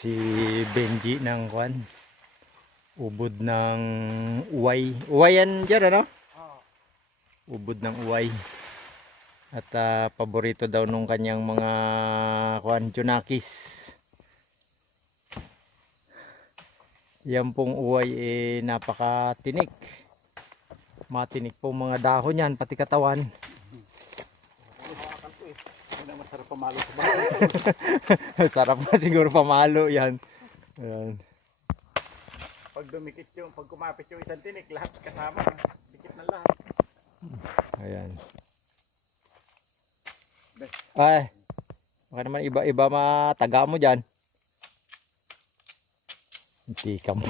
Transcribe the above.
Si Benji ng kwan. Ubod ng uway. Uway yan dyan, ano? Ubod ng uway. At paborito daw nung kanyang mga kwan, junakis. Yan pong uway napakatinik. Matinik po mga dahon yan, pati katawan. Masarap pamalo sa bahay. Sarap na siguro pamalo yan. Ayan. Pag dumikit yung, pag kumapit yung isang tinik, lahat kasama. Dikit na lahat. Ayan. Ay, baka naman iba-iba mataga mo dyan. Hindi ka mo.